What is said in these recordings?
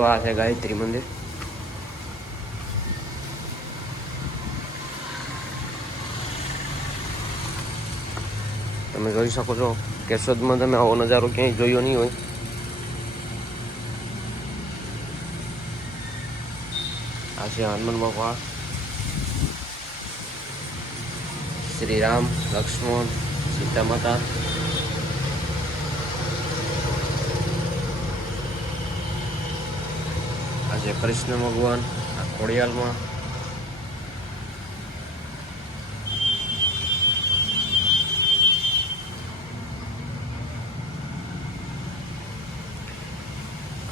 દોસ્તો આ છે ગાયત્રી મંદિર। તમે જોઈ શકો છો કેશોદમાં તમે આવો નજારો ક્યાંય જોયો નહીં હોય। આ છે હનુમાન બાપા, શ્રી રામ, લક્ષ્મણ, સીતા માતા। આ છે કૃષ્ણ ભગવાન આ ખોડિયાલમાં।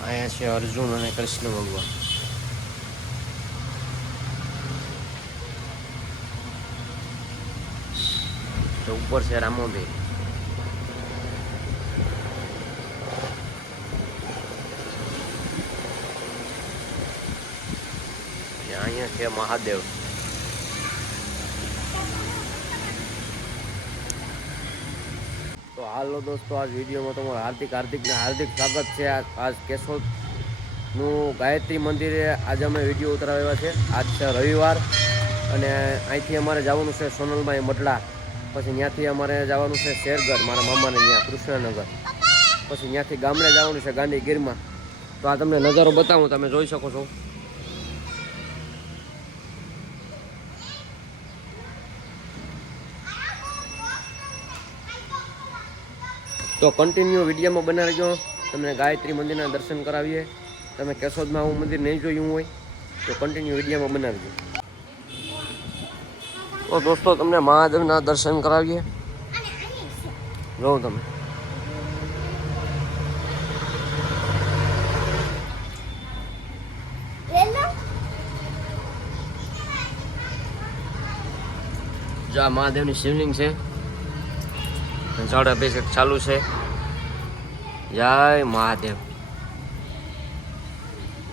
અહીંયા છે અર્જુન અને કૃષ્ણ ભગવાન। તો ઉપર છે રામાબેન। અહીંયા છે મહાદેવ। તો હાલો દોસ્તો આજ વિડીયોમાં તમારું હાર્દિક સ્વાગત છે। આજ કેશોદનું ગાયત્રી મંદિરે આજે અમે વિડીયો ઉતરાવ્યા છે। આજ છે રવિવાર અને અહીંથી અમારે જવાનું છે સોનલબાઈ મઢડા, પછી ત્યાંથી અમારે જવાનું છે શેરગઢ મારા મામાને ત્યાં કૃષ્ણનગર, પછી ત્યાંથી ગામડે જવાનું છે ગાંધીગીરમાં। તો આ તમને નજારો બતાવું, તમે જોઈ શકો છો। તો કન્ટિન્યુ વિડીયોમાં બનાવી રહેજો, તમને ગાયત્રી મંદિરના દર્શન કરાવીએ। તમે કેશોદમાં આવું મંદિર નહીં જોયું હોય તો કન્ટિન્યુ વિડીયોમાં બનાવજો। તો દોસ્તો તમને મહાદેવના દર્શન કરાવીએ, જોઉં તમે। જો આ મહાદેવની શિવલિંગ છે, જળાભિષેક ચાલુ છે। જય મહાદેવ।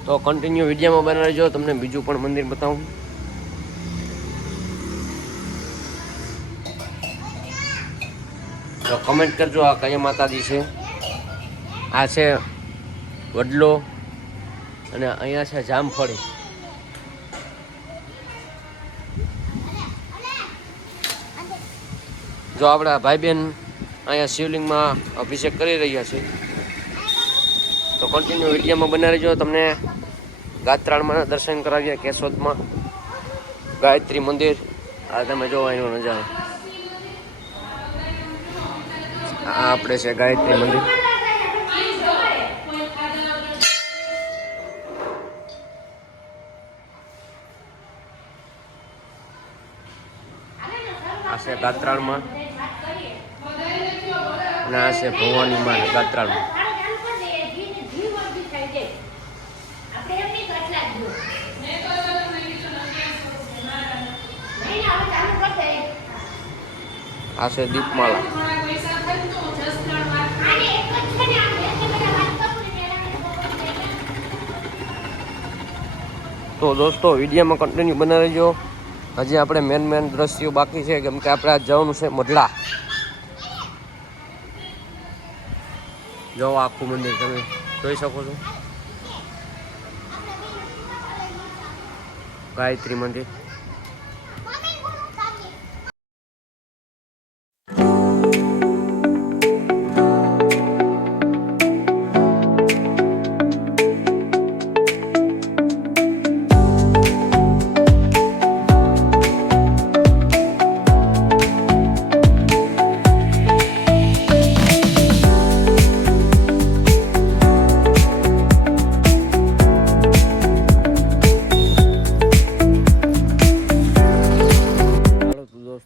તો કન્ટિન્યુ વિડીયોમાં બનાવી રહેજો, તમને બીજું પણ મંદિર બતાવું। તો કમેન્ટ કરજો આ કયા માતાજી છે। આ છે વડલો અને અહીંયા છે જામફળી। જો આપણા ભાઈ બહેન અહીંયા શિવલિંગમાં અભિષેક કરી રહ્યા છે। તો કન્ટિન્યુ વિડીયોમાં બનાવી રહેજો, તમને ગાત્રાળમાં દર્શન કરાવીએ કેશોદમાં ગાયત્રી મંદિર। આ તમે જોવો એનો નજારો, આ આપણે છે ગાયત્રી મંદિર। આ છે ગાત્રાળમાં અને આ છે ભવાનીમાં ગાત્રાળમાં। આ છે દીપમાળા। તો દોસ્તો વિડીયોમાં કન્ટિન્યુ બનાવી રહેજો, હજી આપણે મેન દ્રશ્યો બાકી છે, કેમ કે આપણે આજ જવાનું છે મઢડા। જો આખું મંદિર તમે જોઈ શકો છો, ગાયત્રી મંદિર।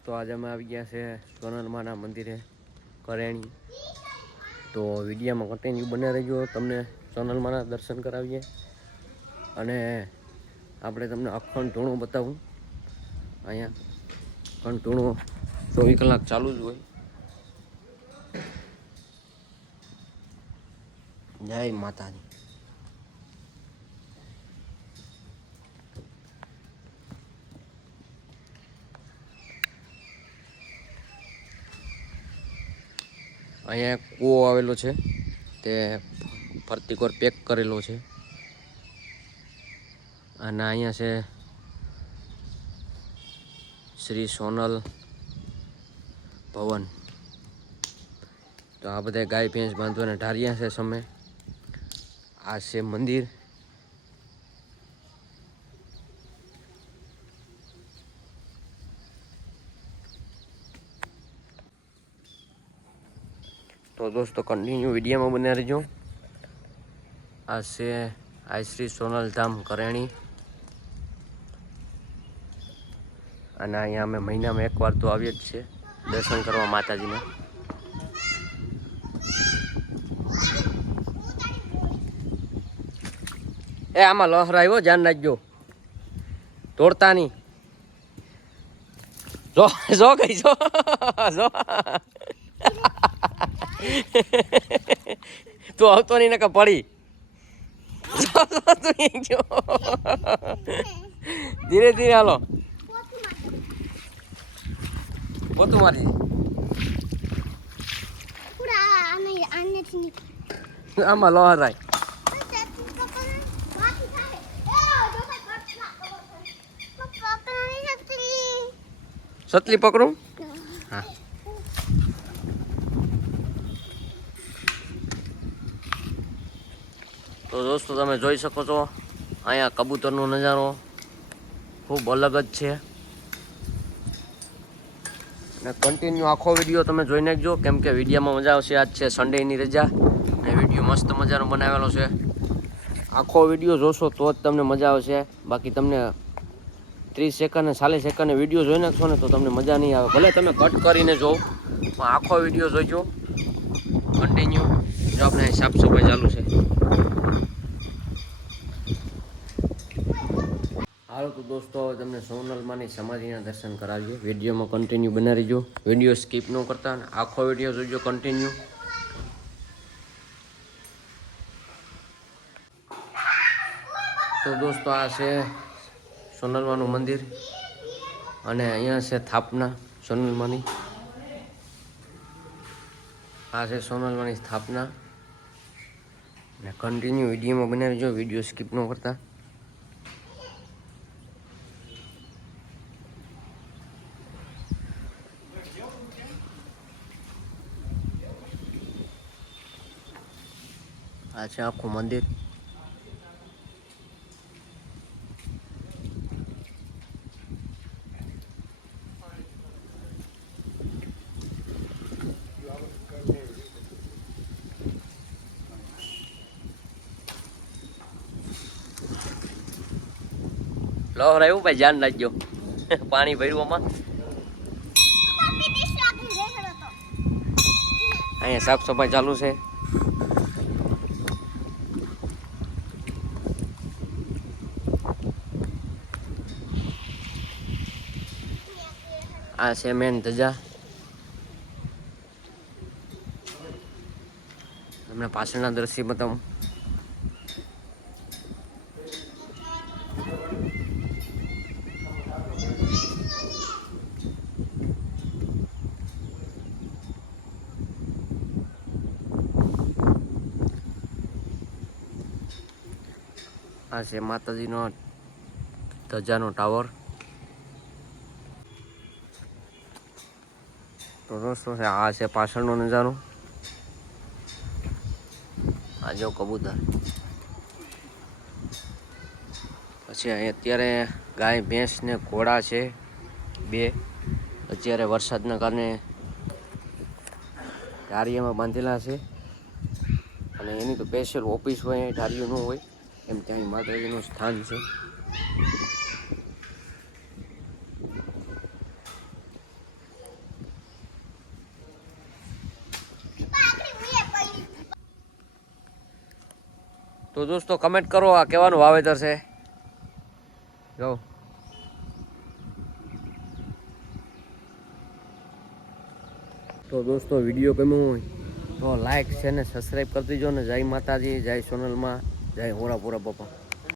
તો આજે અમે આવી ગયા છે સોનલમાના મંદિરે કરેણી। તો વિડીયોમાં કન્ટિન્યુ બને રહેજો, તમને સોનલમાના દર્શન કરાવીએ અને આપણે તમને અખંડ ધૂણું બતાવું। અહીંયા અખંડ ધૂણું 24 કલાક ચાલુ જ હોય। જય માતાજી। અહીંયા કૂવો આવેલો છે, તે ફરતી કોર પેક કરેલો છે। અને અહીંયા છે શ્રી સોનલ ભવન. તો આ બધા ગાય ભેંસ બાંધવાના ઢારિયા છે સામે. આ છે મંદિર. તો દોસ્તો કન્ટિન્યુ વિડીયોમાં બન્યા રહેજો. આ છે આ શ્રી સોનલધામ કરેણી. અને અહીંયા અમે મહિનામાં એકવાર તો આવીએ જ છીએ દર્શન કરવા માતાજીને. એ આમાં લહરાયો, ધ્યાન રાખજો, તોડતા નહીં. જો જો કઈ જો જો તું આવતો નહીં નકા પડી. ધીરે ધીરે હાલો. પોતું મારી આમાં લહરાય. સતલી પકડું? હા. તો દોસ્તો તમે જોઈ શકો છો અહીંયા કબૂતરનો નજારો ખૂબ અલગ જ છે. અને કન્ટિન્યુ આખો વિડીયો તમે જોઈ નાખજો, કેમ કે વિડીયોમાં મજા આવશે. આજ છે સન્ડેની રજા અને વિડીયો મસ્ત મજાનો બનાવેલો છે. આખો વિડીયો જોશો તો જ તમને મજા આવશે. બાકી તમને 30 સેકન્ડ ને 40 સેકન્ડ વિડીયો જોઈ નાખશો ને તો તમને મજા નહીં આવે. ભલે તમે કટ કરીને જોવો પણ આખો વિડીયો જોઈજો કન્ટિન્યુ. જો આપણે સાફ સફાઈ ચાલુ છે. હાલો તો દોસ્તો હવે તમને સોનલમાની સમાધિના દર્શન કરાવીએ. વિડીયોમાં કન્ટિન્યુ બના રહીજો, વિડીયો સ્કીપ ન કરતા અને આખો વિડીયો જોઈજો કન્ટિન્યુ. તો દોસ્તો આ છે સોનલમાનું મંદિર અને અહીંયા છે સ્થાપના સોનલમાની. આ છે સોનલમાની સ્થાપના અને કન્ટિન્યુ વિડીયોમાં બનાવી જો, વિડીયો સ્કીપ ન કરતા. આ છે આખું મંદિર. લહરાયું ભાઈ, ધ્યાન રાખજો પાણી ભર્યું આમાં. અહીંયા સાફ સફાઈ ચાલુ છે. આ છે મેન ધજા. તમને પાછળના દ્રશ્ય બતાવું. આ છે માતાજીનો ધજાનો ટાવર. તો દોસ્તો આ છે પાછળનો નજારો. આ જો કબૂતર. પછી અહીં અત્યારે ગાય ભેંસ ને ઘોડા છે 2. અત્યારે વરસાદના કારણે ઢારિયામાં બાંધેલા છે અને એની તો સ્પેશિયલ ઓફિસ હોય, ઢારિયું ન હોય એમ ત્યાં માતાજીનું સ્થાન છે. તો દોસ્તો કમેન્ટ કરો આ કેવાનું વાવેતર છે. જો તો દોસ્તો વિડીયો ગમ્યો હોય તો લાઈક છે ને સબસ્ક્રાઈબ કરી દેજો ને. જય માતાજી, જય સોનલમાં, જય હોરાપુરા બાપા.